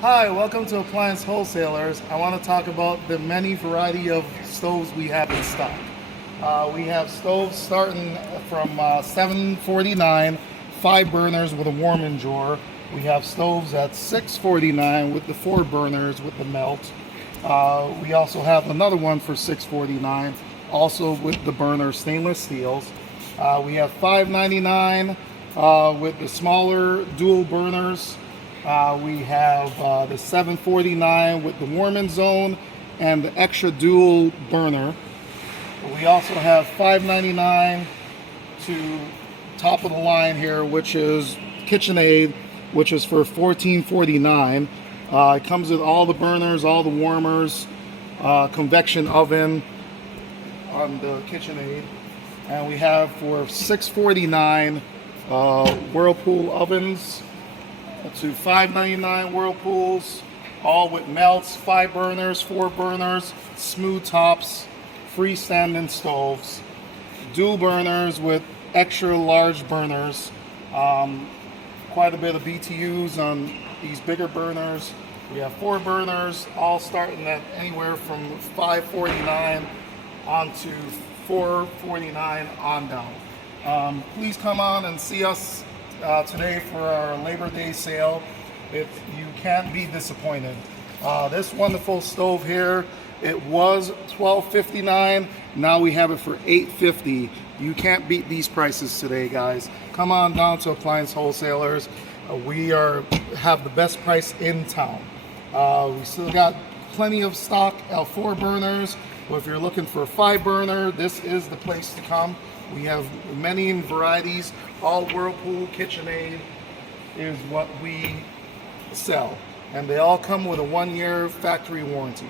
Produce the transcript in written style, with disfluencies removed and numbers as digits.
Hi, welcome to Appliance Wholesalers. I want to talk about the many variety of stoves we have in stock. We have stoves starting from $749, 5 burners with a warming drawer. We have stoves at $649 with the 4 burners with the melt. We also have another one for $649, also with the burner stainless steels. We have $599 with the smaller dual burners. We have the $749 with the warming zone and the extra dual burner. We also have $599 to top of the line here, which is KitchenAid, which is for $1449. It comes with all the burners, all the warmers, convection oven on the KitchenAid. And we have for $649 Whirlpool ovens to $599 Whirlpools, all with melts, 5 burners, 4 burners, smooth tops, freestanding stoves, dual burners with extra large burners, quite a bit of BTUs on these bigger burners. We have 4 burners, all starting at anywhere from $549 on to $449 on down. Please come on and see us today for our Labor Day sale. You can't be disappointed. This wonderful stove here, it was $12.59. Now we have it for $8.50. You can't beat these prices today, guys. Come on down to Appliance Wholesalers. We have the best price in town. We still got plenty of stock, 4 burners. But if you're looking for a 5 burner, this is the place to come. We have many varieties. All Whirlpool, KitchenAid is what we sell. And they all come with a 1-year factory warranty.